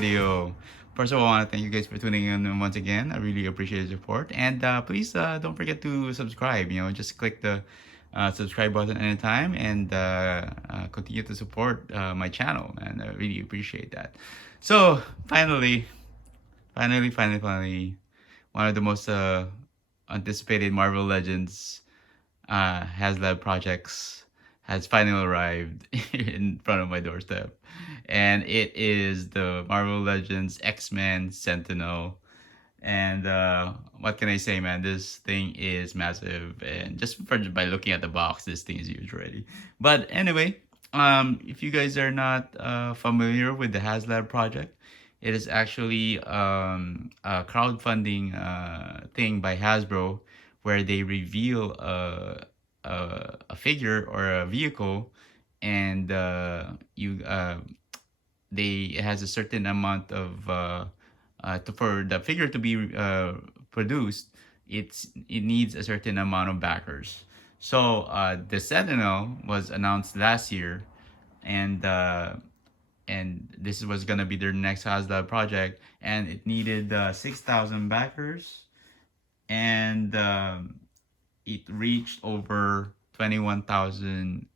video. First of all, I want to thank you guys for tuning in once again. I really appreciate the support. And please don't forget to subscribe. Just click the subscribe button anytime and continue to support my channel. And I really appreciate that. So, finally, one of the most anticipated Marvel Legends Haslab projects has finally arrived in front of my doorstep. And it is the Marvel Legends X-Men Sentinel. And what can I say, man? This thing is massive. And just by looking at the box, this thing is huge already. But anyway, if you guys are not familiar with the Haslab project, it is actually a crowdfunding thing by Hasbro where they reveal a figure or a vehicle, and you they it has a certain amount of for the figure to be produced. It needs a certain amount of backers. So the Sentinel was announced last year, and this was gonna be their next Haslab project, and it needed 6,000 backers, and it reached over 21,000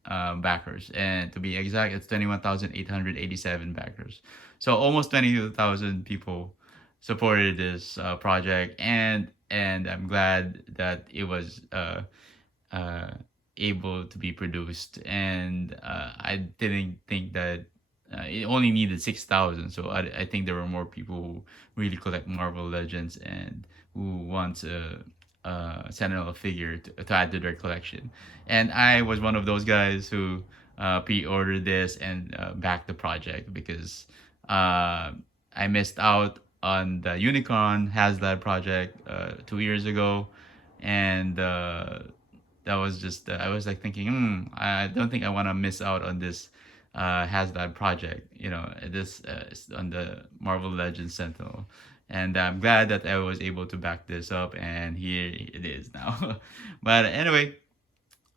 backers, and to be exact, it's 21,887 backers. So almost 22,000 people supported this project, and I'm glad that it was uh, able to be produced. And I didn't think that it only needed 6,000. So I think there were more people who really collect Marvel Legends and who want Sentinel figure to add to their collection. And I was one of those guys who pre-ordered this and backed the project because I missed out on the Unicorn Haslab project 2 years ago, and that was just I was like thinking, I don't think I want to miss out on this Haslab project. This is on the Marvel Legends Sentinel, and I'm glad that I was able to back this up, and here it is now. But anyway,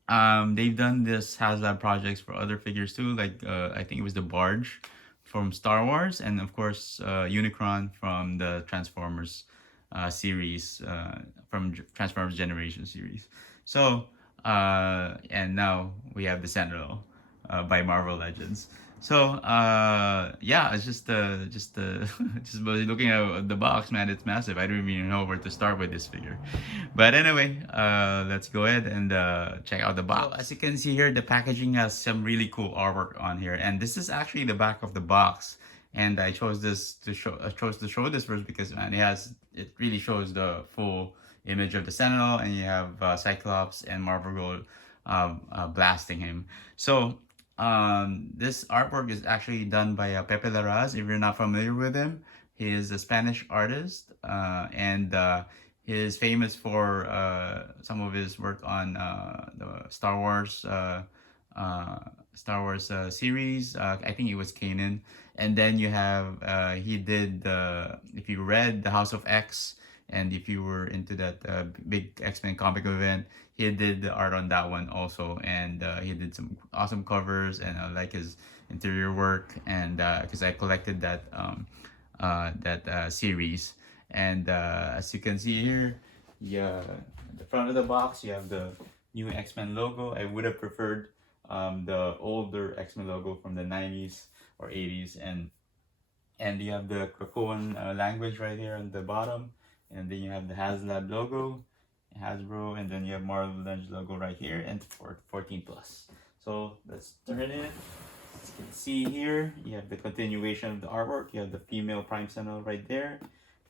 they've done this Haslab projects for other figures too, like I think it was the Barge from Star Wars, and of course Unicron from the Transformers series, from Transformers Generation series. So and now we have the Sentinel by Marvel Legends. So yeah, it's just by looking at the box, man, it's massive. I don't even know where to start with this figure. But anyway, let's go ahead and check out the box. So, as you can see here, the packaging has some really cool artwork on here, and this is actually the back of the box. And I chose to show this first because, man, it really shows the full image of the Sentinel, and you have Cyclops and Marvel Gold blasting him. So this artwork is actually done by Pepe Larraz. If you're not familiar with him, he is a Spanish artist, and he is famous for some of his work on the Star Wars series. I think it was Kanan. And then you have he did if you read the House of X, and if you were into that big X-Men comic event, he did the art on that one also. And he did some awesome covers, and I like his interior work, and because I collected that series. And as you can see here, yeah, at the front of the box you have the new X-Men logo. I would have preferred the older X-Men logo from the 90s or 80s, and you have the Krakoan language right here on the bottom, and then you have the Haslab logo, Hasbro, and then you have Marvel Legends logo right here, and 14 plus. So let's turn it in. As you can see here, you have the continuation of the artwork. You have the female Prime Sentinel right there,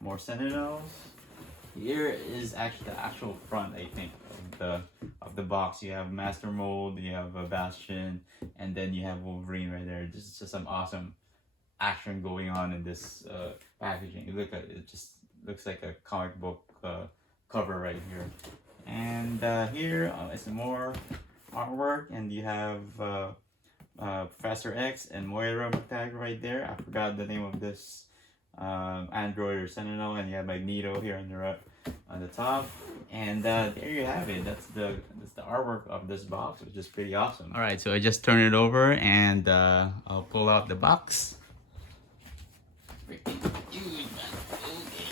more Sentinels. Here is actually the actual front, I think, of the box. You have Master Mold, you have a Bastion, and then you have Wolverine right there. This is just some awesome action going on in this packaging. It just looks like a comic book cover right here. And here is more artwork, and you have Professor X and Moira McTaggart right there. I forgot the name of this Android or Sentinel, and you have Magneto here on the top. And there you have it. That's the artwork of this box, which is pretty awesome. All right, so I just turned it over, and I'll pull out the box. freaking huge, man. Okay.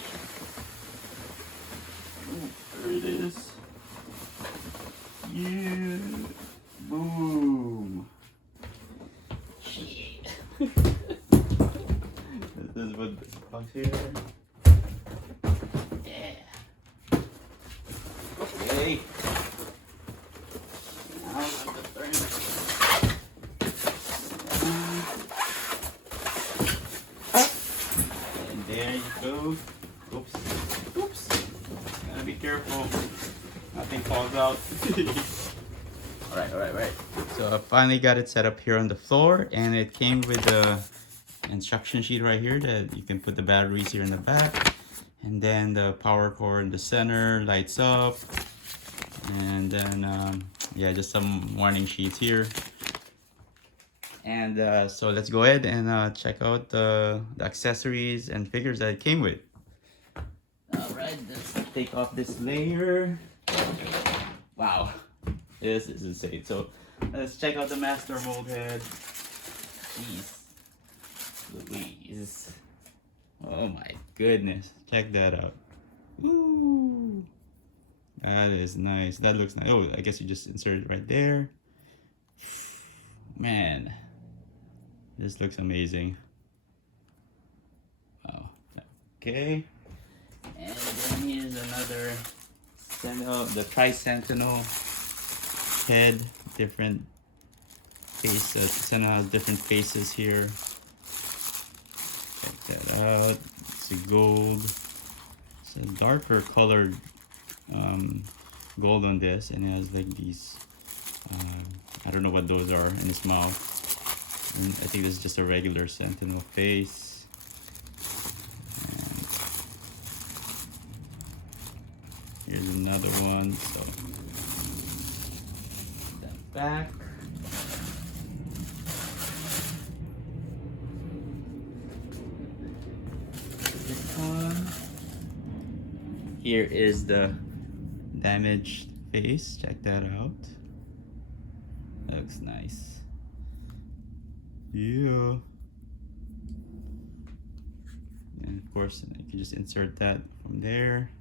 Ooh, there it is. Yeah. Boom. Shit. This is what this box here. Yeah. Okay. Now I'm gonna turn it. And there you go. Oops. Oops. Gotta be careful. Nothing falls out. Alright. So I finally got it set up here on the floor, and it came with the instruction sheet right here that you can put the batteries here in the back, and then the power cord in the center lights up, and then yeah, just some warning sheets here. And so let's go ahead and check out the accessories and figures that it came with. Alright, let's take off this layer. Wow, this is insane. So let's check out the master mold head. Jeez Louise. Oh my goodness, check that out. Ooh, that is nice. That looks nice. Oh, I guess you just insert it right there. Man, this looks amazing. Wow. Okay, and then here's another the Tri-Sentinel Head. Different face. Sentinel has different faces here. Check that out. It's a gold. It's a darker colored gold on this, and it has like these. I don't know what those are in his mouth. And I think this is just a regular Sentinel face. And here's another one. So that back. This one. Here is the damaged face. Check that out. Looks nice. Yeah. And of course, you can just insert that from there.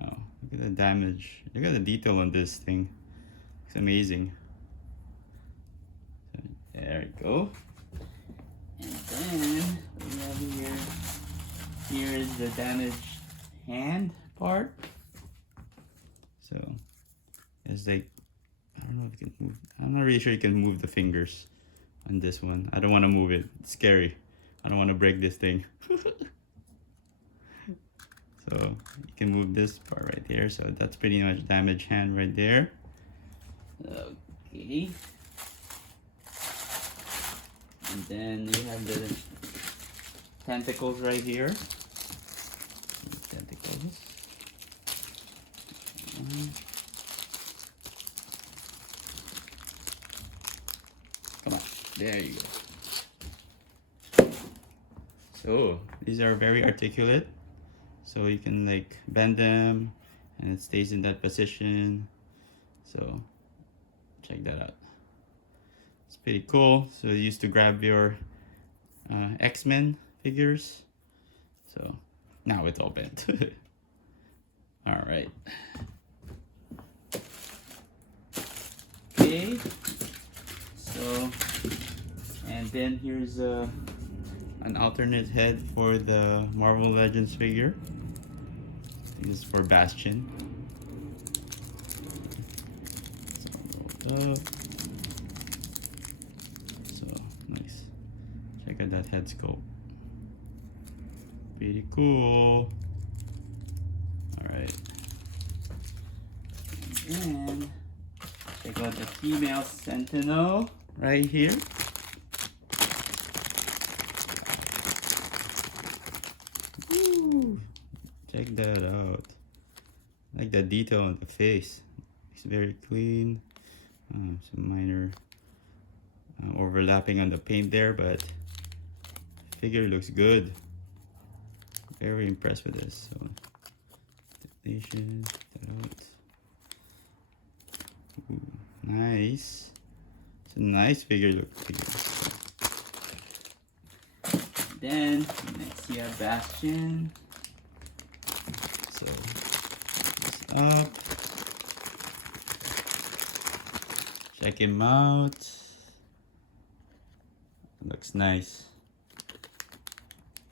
Wow, look at the damage. Look at the detail on this thing. It's amazing. So, there we go. And then we have here is the damaged hand part. So it's like, I don't know if you can move. I'm not really sure you can move the fingers on this one. I don't want to move it. It's scary. I don't want to break this thing. So you can move this part right there. So that's pretty much damaged hand right there. Okay. And then you have the tentacles right here. Tentacles. Come on, there you go. So these are very articulate, so you can like bend them and it stays in that position. So check that out. It's pretty cool. So you used to grab your X-Men figures. So now it's all bent. All right. Okay. So, and then here's an alternate head for the Marvel Legends figure. This is for Bastion. So, rolled up. So nice. Check out that head sculpt. Pretty cool. All right. And then check out the female Sentinel right here. Woo. Check that out. I like the detail on the face. It's very clean. Some minor overlapping on the paint there, but the figure looks good. Very impressed with this. So, check that out. Ooh, nice. It's a nice figure look. Then next you have Bastion. So this up. Check him out. Looks nice.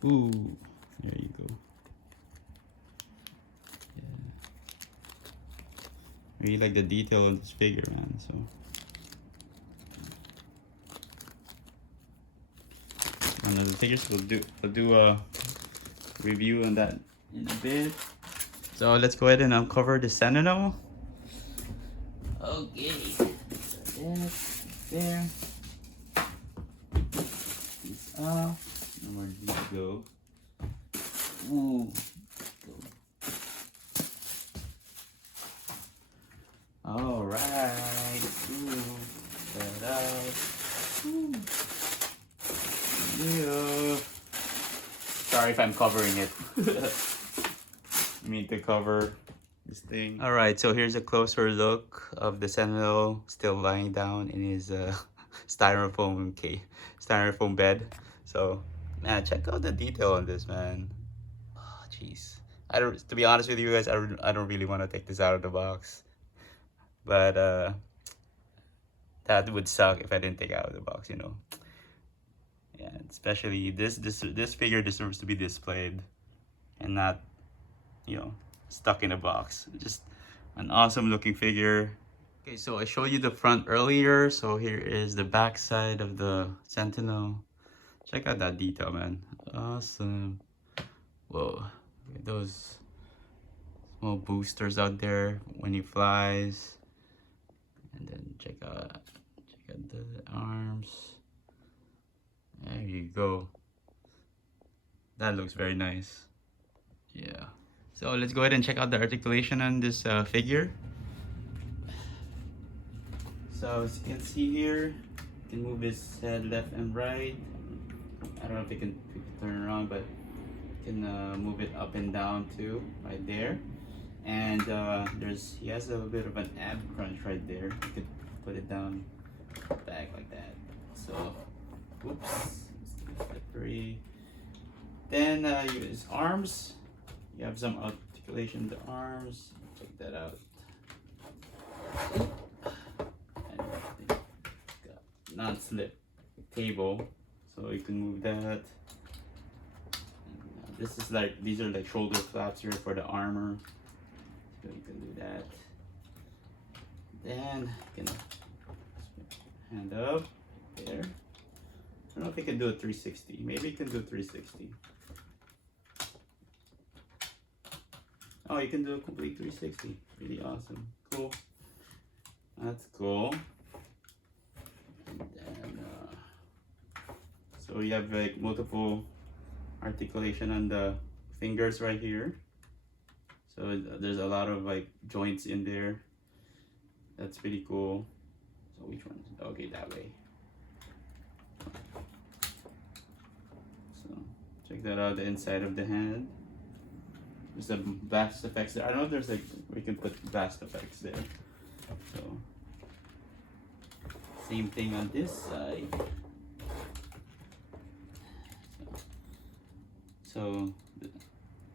Ooh, there you go. Yeah. Really like the detail of this figure, man. So one of the figures we'll do a review on that in a bit. So let's go ahead and uncover the Sentinel. Okay, that's there. This off. No more these go. Ooh. All right. Ooh. That out. Ooh. Yeah. Sorry if I'm covering it. I need to cover this thing. All right, so here's a closer look of the Sentinel still lying down in his styrofoam bed. So, man, check out the detail on this, man. Oh, jeez. To be honest with you guys, I don't really want to take this out of the box, but that would suck if I didn't take it out of the box, you know. Yeah, especially this figure deserves to be displayed and not, you know, stuck in a box. Just an awesome looking figure. Okay, so I showed you the front earlier, so here is the back side of the Sentinel. Check out that detail, man. Awesome. Whoa, look at those small boosters out there when he flies. And then check out the arms. There you go. That looks very nice. Yeah. So let's go ahead and check out the articulation on this figure. So as you can see here, you can move his head left and right. I don't know if you can turn around, but you can move it up and down too, right there. And he has a little bit of an ab crunch right there. You can put it down back like that. So, oops, slippery. Then his arms. You have some articulation in the arms. Check that out. And got non-slip table, so you can move that. This is like, these are like shoulder flaps here for the armor, so you can do that. Then you can hand up there. I don't know if you can do a 360. Maybe you can do a 360. Oh, you can do a complete 360. Really awesome. Cool. That's cool. And then, so you have like multiple articulation on the fingers right here. So there's a lot of like joints in there. That's pretty cool. So which one? Okay, that way. So check that out, the inside of the hand. There's a blast effects there. I don't know if there's like, we can put blast effects there. So, same thing on this side. So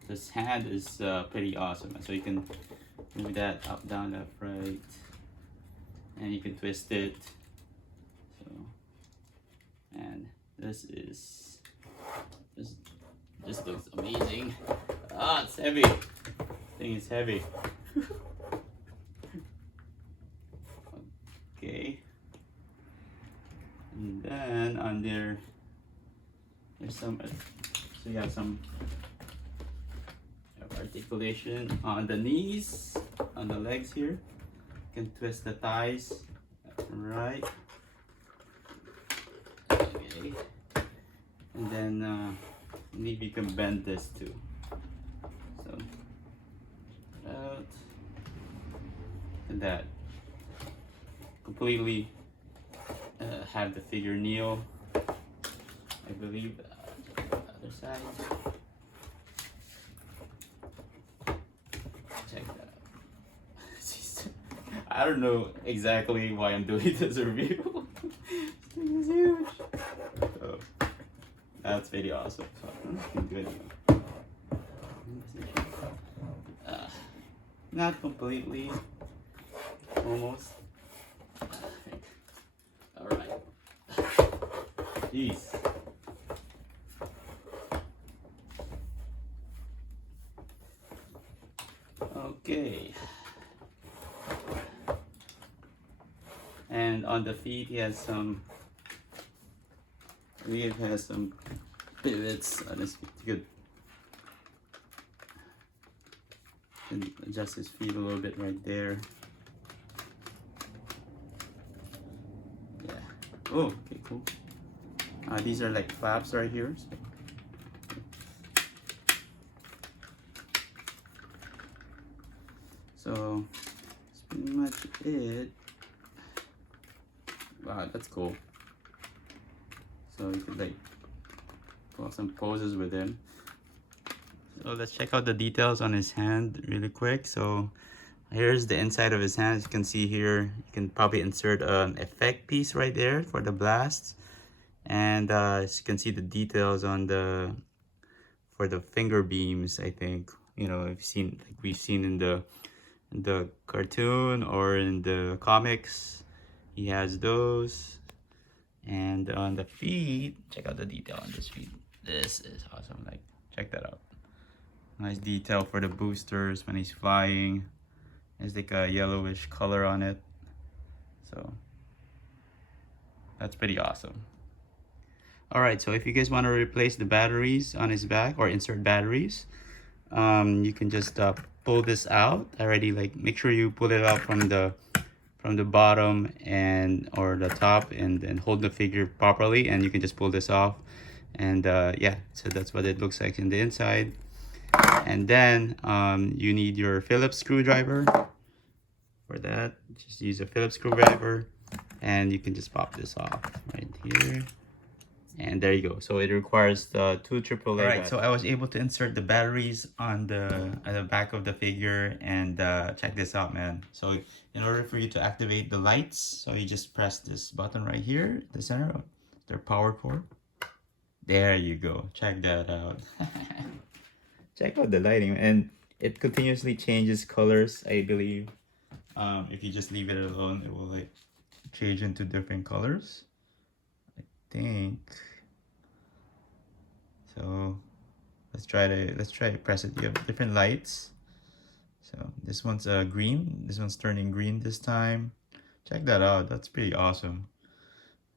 this hand is pretty awesome. So you can move that up, down, left, right. And you can twist it. So, and this looks amazing. Ah, it's heavy. Thing is heavy. Okay. And then on there's some. So you have some articulation on the knees, on the legs here. You can twist the thighs, right? Okay. And then maybe you can bend this too. So out and that. Completely have the figure kneel. I believe other side. Check that out. I don't know exactly why I'm doing this review. This thing is huge. So, That's very awesome. Good. Not completely, almost. All right. Jeez. Okay. And on the feet, he has some. I believe it has some pivots on his feet. Good. And adjust his feet a little bit right there. Yeah. Oh, okay, cool. These are like flaps right here. So that's pretty much it. Wow, that's cool. So you could like pull some poses with him. So let's check out the details on his hand really quick. So here's the inside of his hand. As you can see here, you can probably insert an effect piece right there for the blast. And as you can see the details on the for the finger beams, I think, you know, we've seen in the cartoon or in the comics, he has those. And on the feet, check out the detail on this feet. This is awesome. Like, check that out. Nice detail for the boosters when he's flying. There's like a yellowish color on it. So that's pretty awesome. All right, so if you guys want to replace the batteries on his back or insert batteries, you can just pull this out already. Like, make sure you pull it out from the bottom and or the top, and then hold the figure properly, and you can just pull this off. And yeah, so that's what it looks like in the inside. And then you need your Phillips screwdriver. For that, just use a Phillips screwdriver, and you can just pop this off right here. And there you go. So it requires the 2 AAA. Alright, so I was able to insert the batteries on the back of the figure, and check this out, man. So in order for you to activate the lights, so you just press this button right here, the center of their power cord. There you go. Check that out. Check out the lighting, and it continuously changes colors, I believe. If you just leave it alone, it will like change into different colors, I think. So let's try to press it. You have different lights. So this one's green. This one's turning green this time. Check that out. That's pretty awesome.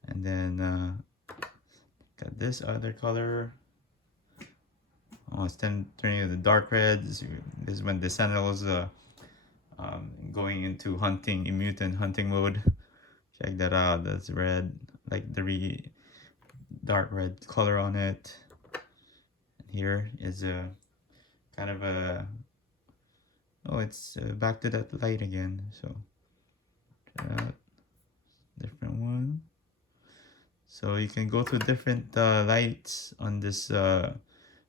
And then got this other color. Oh, it's turning to the dark red. This is when the Sentinel's going into hunting, mutant hunting mode. Check that out. That's red, like the dark red color on it. Here is a kind of a, oh, it's back to that light again. So try out different one. So you can go through different lights on this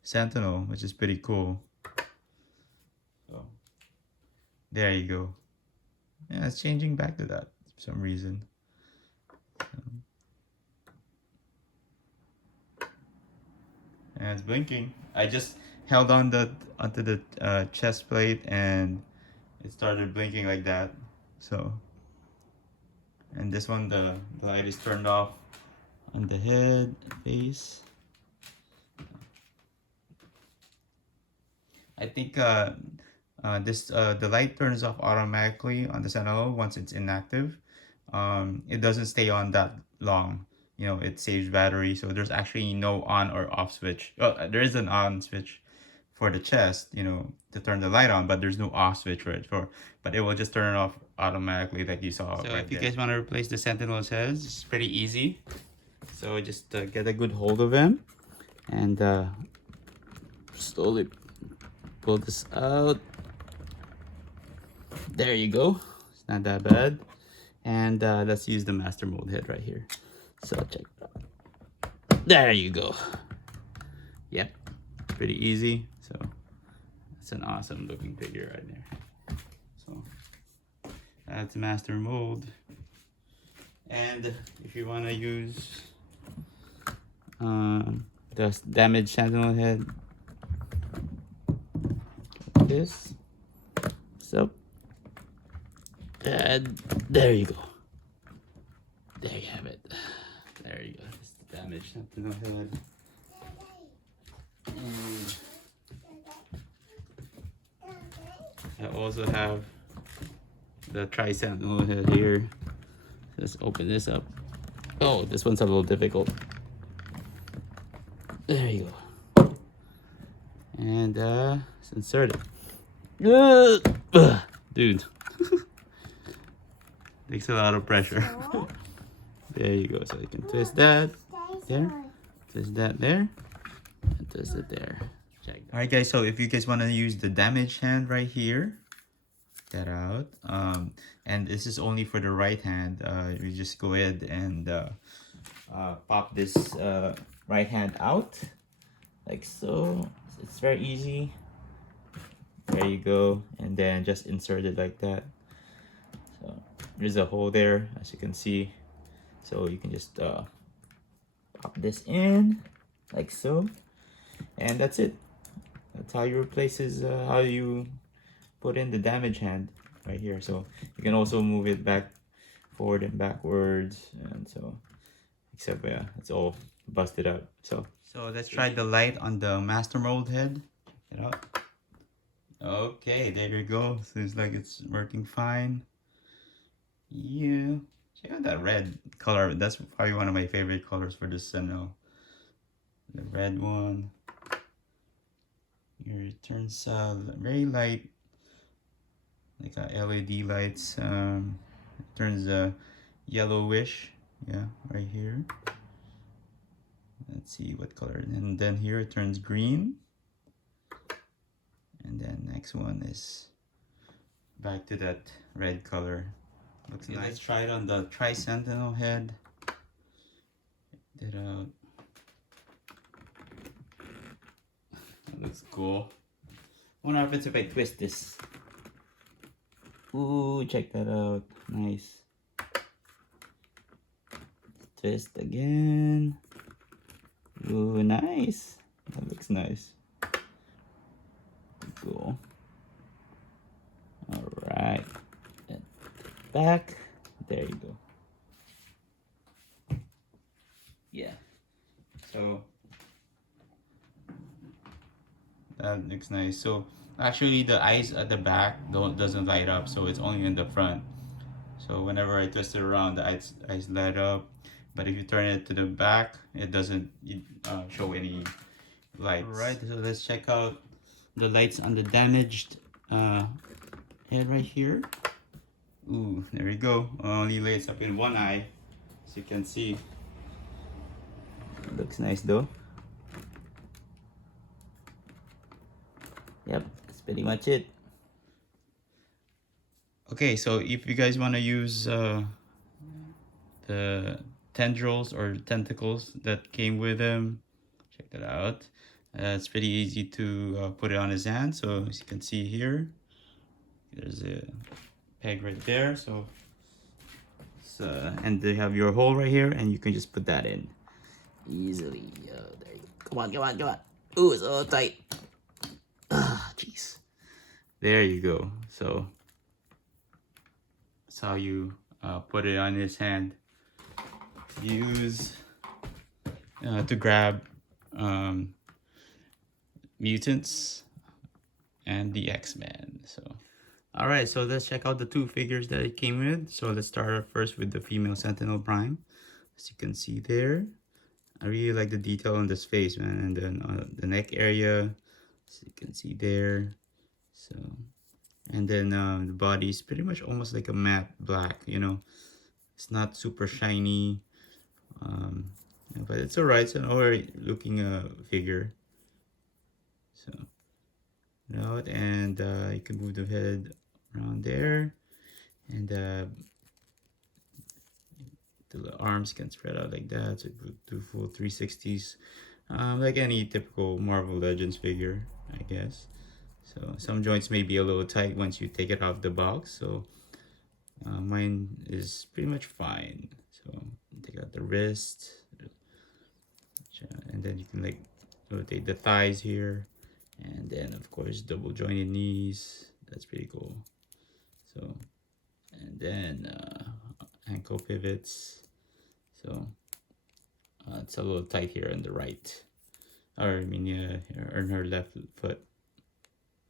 Sentinel, which is pretty cool. So there you go. Yeah, it's changing back to that for some reason. And it's blinking. I just held on onto the chest plate, and it started blinking like that. So, and this one, the light is turned off on the head, face. I think the light turns off automatically on the Sentinel once it's inactive. It doesn't stay on that long. You know, it saves battery, so there's actually no on or off switch. Well, there is an on switch for the chest, you know, to turn the light on, but there's no off switch for it. But it will just turn it off automatically, like you saw. So right if you guys want to replace the Sentinel's heads, it's pretty easy. So just get a good hold of him, and slowly pull this out. There you go. It's not that bad. And let's use the master mold head right here. So check that out. There you go. Yep, pretty easy. So it's an awesome looking figure right there. So that's master mold. And if you want to use the damaged Sentinel Head. This. So, and there you go. There you have it. There you go. It's the damaged Sentinel Head. And I also have the Tri-Sentinel Head here. Let's open this up. Oh, this one's a little difficult. There you go. And let's insert it. Dude. Takes a lot of pressure. There you go. So you can twist that there, twist that there, and twist it there. Check. Alright guys, so if you guys want to use the damaged hand right here, that out. And this is only for the right hand. You just go ahead and pop this right hand out like so. It's very easy. There you go, and then just insert it like that. So there's a hole there, as you can see. So you can just pop this in like so, and that's it. That's how you replace how you put in the damage hand right here. So you can also move it back, forward and backwards, and so except yeah, it's all busted out. So let's try the light on the master mold head. Check it out. Okay, there you go. Seems like it's working fine. Yeah, check out that red color. That's probably one of my favorite colors for this Sentinel. The red one. Here it turns very light, like LED lights. It turns yellowish. Yeah, right here. Let's see what color. And then here it turns green. And then next one is back to that red color. Looks nice. Let's try it on the Tri-Sentinel Head. Check that out. That looks cool. What happens if I twist this? Ooh, check that out. Nice. Twist again. Ooh, nice. That looks nice. Cool. Alright. Back. There you go. Yeah. So that looks nice. So actually the eyes at the back doesn't light up, so it's only in the front. So whenever I twist it around, the eyes light up. But if you turn it to the back, it doesn't show any lights. Alright, so let's check out the lights on the damaged head right here. Ooh, there we go. Only lights up in one eye, as you can see. It looks nice though. Yep, that's pretty much it. Okay, so if you guys want to use the tendrils or tentacles that came with him, check that out. It's pretty easy to put it on his hand. So as you can see here, there's a peg right there. So and they have your hole right here, and you can just put that in easily. There you go. Come on, come on, come on. Ooh, it's all tight. Ah, jeez. There you go. So that's how you put it on his hand. Use to grab mutants and the X-Men. So all right, so let's check out the two figures that it came with. So let's start first with the female Sentinel Prime. As you can see there, I really like the detail on this face, man, and then the neck area, as you can see there. So and then the body is pretty much almost like a matte black, you know. It's not super shiny, but it's alright. It's an alright looking figure. So out, and you can move the head around there, and the arms can spread out like that, so do full 360s, like any typical Marvel Legends figure, I guess. So some joints may be a little tight once you take it out of the box, so mine is pretty much fine. So take out the wrist, And then you can like rotate the thighs here, and then of course double jointed knees. That's pretty cool. So, and then ankle pivots. So it's a little tight here on the right, or I mean, yeah, on her left foot.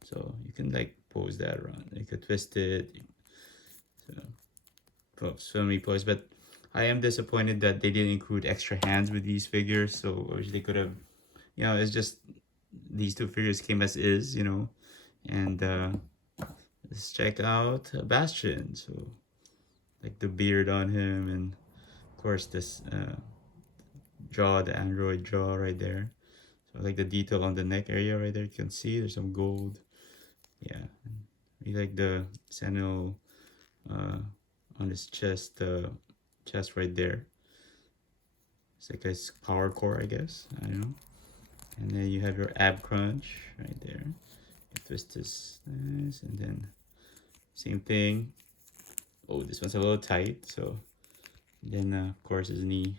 So you can like pose that around. You could twist it. So many poses, but I am disappointed that they didn't include extra hands with these figures. So I wish they could have, it's just these two figures came as is, and let's check out Bastion. So like the beard on him, and of course this jaw, the android jaw right there. So like the detail on the neck area right there, you can see there's some gold. Yeah, we like the Sentinel on his chest, chest right there. It's like a power core, I guess. I don't know. And then you have your ab crunch right there. You twist this, nice, and then same thing. Oh, this one's a little tight, so then of course his knee.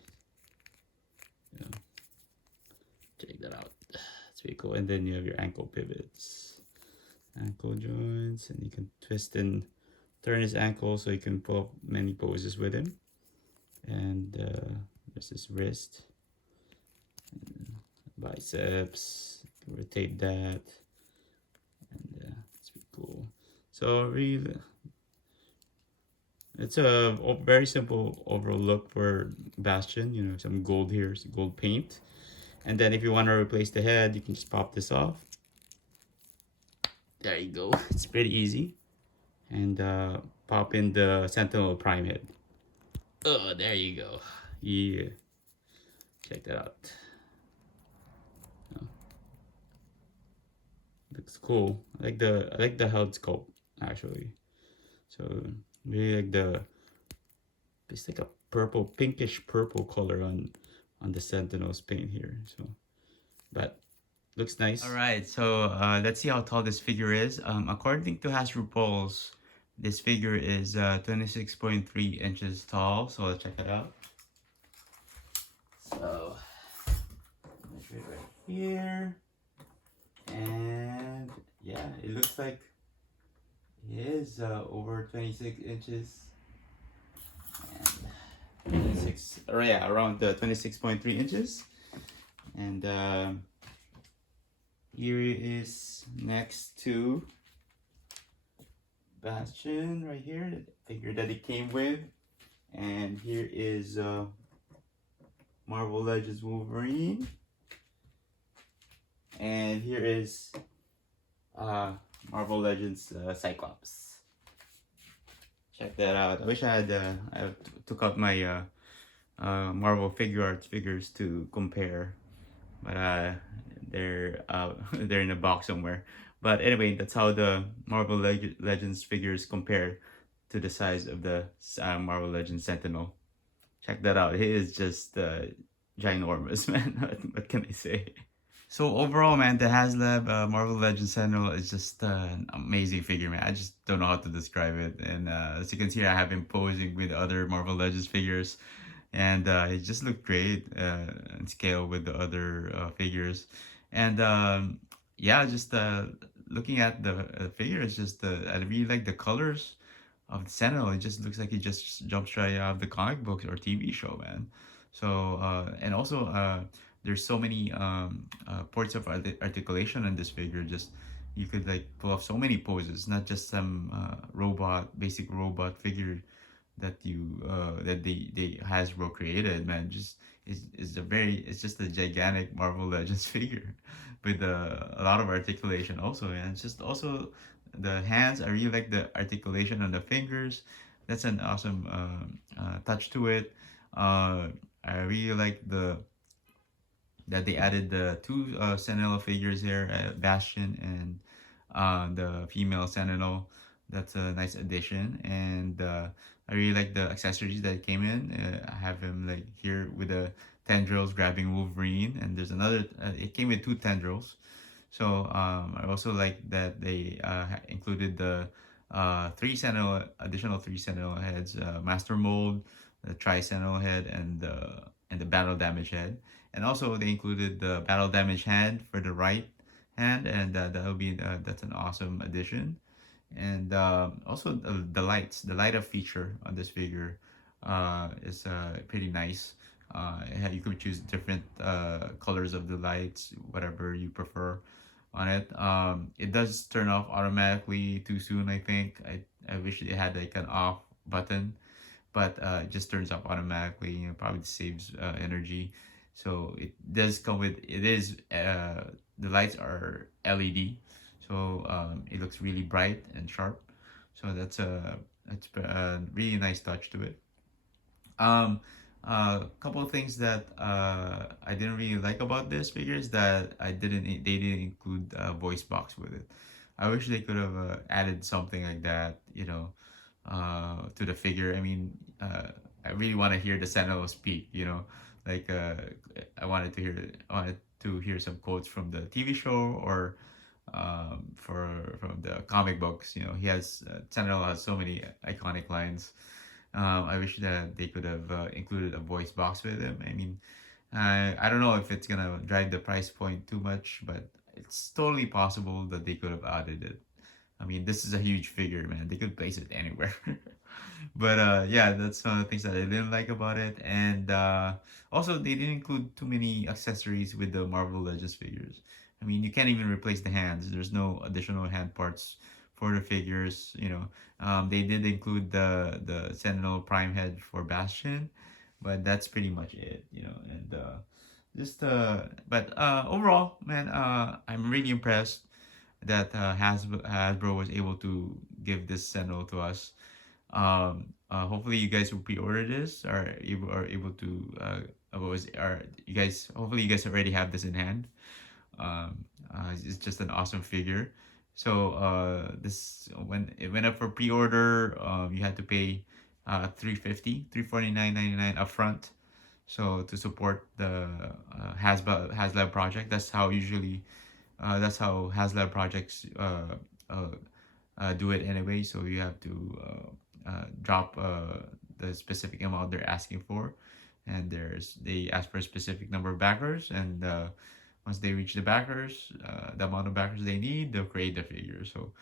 Check that out. It's pretty cool. And then you have your ankle pivots, ankle joints, and you can twist and turn his ankle so you can pull up many poses with him. And there's his wrist, biceps, rotate that, and it's pretty cool. So really, it's a very simple overall look for Bastion. Some gold here, some gold paint, and then if you want to replace the head, you can just pop this off. There you go. It's pretty easy, and pop in the Sentinel Prime head. Oh, there you go. Yeah, check that out. Looks cool. I like the head sculpt actually. So really like it's like a purple, pinkish purple color on the Sentinel's paint here. So, but looks nice. All right, so let's see how tall this figure is. According to Hasbro Pulse, this figure is 26.3 inches tall. So let's check it out. So measure it right here, and yeah, it looks like it is over 26 inches. And 26, or yeah, around 26.3 inches. And here it is next to Bastion right here, the figure that it came with. And here is Marvel Legends Wolverine. And here is Marvel Legends Cyclops. Check that out. I wish I had I took out my Marvel figure arts figures to compare, but they're they're in a box somewhere. But anyway, that's how the Marvel Legends figures compare to the size of the Marvel Legends Sentinel. Check that out. It is just ginormous, man. What can I say? So overall, man, the Haslab Marvel Legends Sentinel is just an amazing figure, man. I just don't know how to describe it. And as you can see, I have been posing with other Marvel Legends figures, and it just looked great in scale with the other figures. And yeah, just looking at the figure, it's just I really like the colors of the Sentinel. It just looks like it just jumps right out of the comic books or TV show, man. So and also there's so many ports of articulation in this figure. Just you could like pull off so many poses, not just some basic robot figure that they Hasbro created, man. Just it's just a gigantic Marvel Legends figure with a lot of articulation also, and it's just also the hands. I really like the articulation on the fingers. That's an awesome touch to it. I really like that they added the two Sentinel figures here, Bastion and the female Sentinel. That's a nice addition, and I really like the accessories that came in. I have him like here with the tendrils grabbing Wolverine, and there's another. It came with two tendrils, so I also like that they included the additional three Sentinel heads, Master Mold, the Tri-Sentinel Head, and the and the battle damage head. And also they included the battle damage hand for the right hand, and that'll be that's an awesome addition. And also the lights, the light up feature on this figure is pretty nice. You could choose different colors of the lights, whatever you prefer on it. It does turn off automatically too soon, I think. I wish it had like an off button, but it just turns off automatically. Probably saves energy. So it does come with, it is, the lights are LED, so it looks really bright and sharp. So that's a really nice touch to it. Um, a couple of things that I didn't really like about this figure is that they didn't include a voice box with it. I wish they could have added something like that, to the figure. I mean, I really want to hear the Sentinel speak. Like I wanted to hear some quotes from the TV show, or from the comic books. Sentinel has so many iconic lines. I wish that they could have included a voice box with him. I mean, I don't know if it's gonna drive the price point too much, but it's totally possible that they could have added it. I mean, this is a huge figure, man. They could place it anywhere. But yeah, that's one of the things that I didn't like about it. And also, they didn't include too many accessories with the Marvel Legends figures. I mean, you can't even replace the hands. There's no additional hand parts for the figures. They did include the Sentinel Prime head for Bastion, but that's pretty much it. And but overall, man, I'm really impressed that Hasbro was able to give this Sentinel to us. Hopefully you guys will pre-order this, or are able to was are you guys hopefully you guys already have this in hand. It's just an awesome figure. So this when it went up for pre-order, you had to pay 349.99 upfront. So to support the Haslab project, that's how Haslab projects uh, do it anyway. So you have to drop the specific amount they're asking for, and they ask for a specific number of backers, and once they reach the amount of backers they need, they'll create the figure. So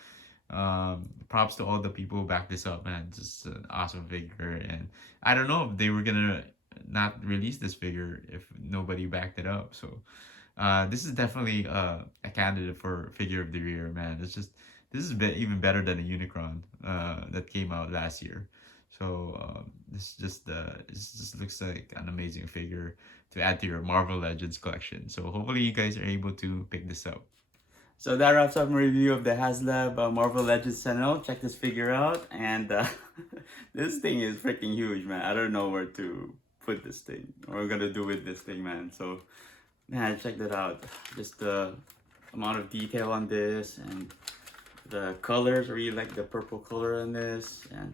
props to all the people who back this up, man. It's just an awesome figure, and I don't know if they were gonna not release this figure if nobody backed it up. So this is definitely a candidate for figure of the year, man. This is even better than a Unicron that came out last year. So this just looks like an amazing figure to add to your Marvel Legends collection. So hopefully you guys are able to pick this up. So that wraps up my review of the Haslab Marvel Legends Sentinel. Check this figure out, and this thing is freaking huge, man. I don't know where to put this thing. What we're gonna do with this thing, man. So, man, check that out. Just the amount of detail on this, and the colors. I really like the purple color on this, and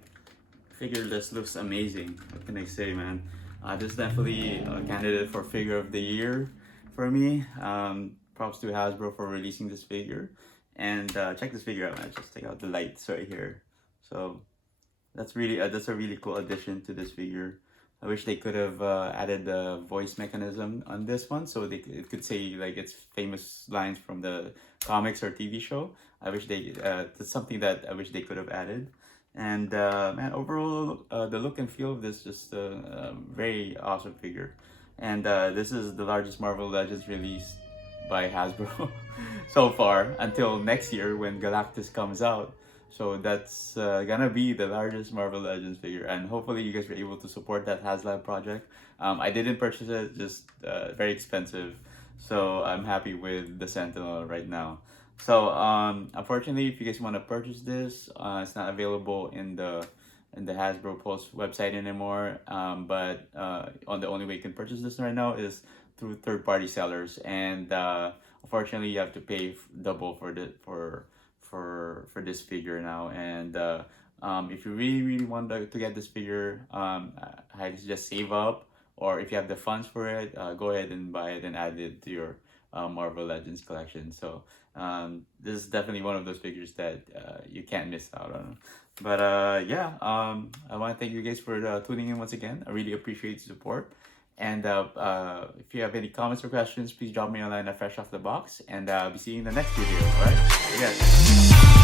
figure this looks amazing. What can I say, man? This is definitely a candidate for figure of the year for me. Props to Hasbro for releasing this figure, and check this figure out, man. Just take out the lights right here. So that's a really cool addition to this figure. I wish they could have added the voice mechanism on this one, so it could say like its famous lines from the comics or TV show. That's something that I wish they could have added. And man, overall, the look and feel of this just a very awesome figure. And this is the largest Marvel Legends release by Hasbro so far, until next year when Galactus comes out. So that's gonna be the largest Marvel Legends figure, and hopefully you guys were able to support that Haslab project. I didn't purchase it, just very expensive. So I'm happy with the Sentinel right now. So unfortunately, if you guys want to purchase this, it's not available in the Hasbro Pulse website anymore. But on the only way you can purchase this right now is through third-party sellers, and unfortunately, you have to pay double for this figure now. And if you really want to get this figure, I suggest save up, or if you have the funds for it, go ahead and buy it and add it to your Marvel Legends collection. So this is definitely one of those figures that you can't miss out on. But yeah, I want to thank you guys for tuning in once again. I really appreciate the support. And if you have any comments or questions, please drop me a line at Fresh Off the Box. And I'll be seeing you in the next video. All right? Again.